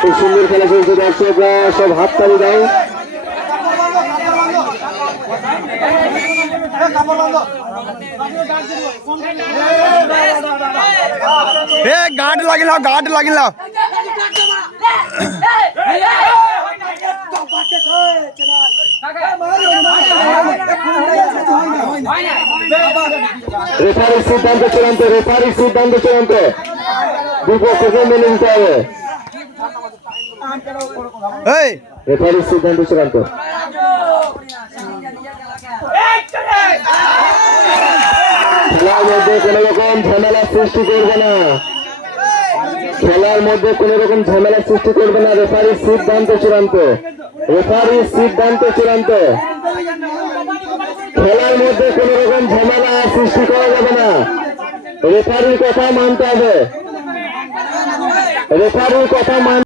খুব সুন্দর খেলা চলছে, দর্শকরা সব হাততালি দাও। গার্ড লাগিলাও, গার্ড লাগিলাও। রেফারির সিদ্ধান্ত চূড়ান্ত, রেফারির সিদ্ধান্ত চূড়ান্ত, বিপক্ষকে মেনে নিতে হবে। রেফারির সিদ্ধান্ত চূড়ান্ত। খেলার মধ্যে কোন রকম ঝামেলা সৃষ্টি করবে না, খেলার মধ্যে কোন রকম ঝামেলা সৃষ্টি করবে না। রেফারির সিদ্ধান্ত চূড়ান্ত, রেফারির সিদ্ধান্ত চূড়ান্ত। খেলার মধ্যে কোন রকম ঝামেলা সৃষ্টি করা যাবে না, রেফারির কথা মানতে হবে, রেফারির কথা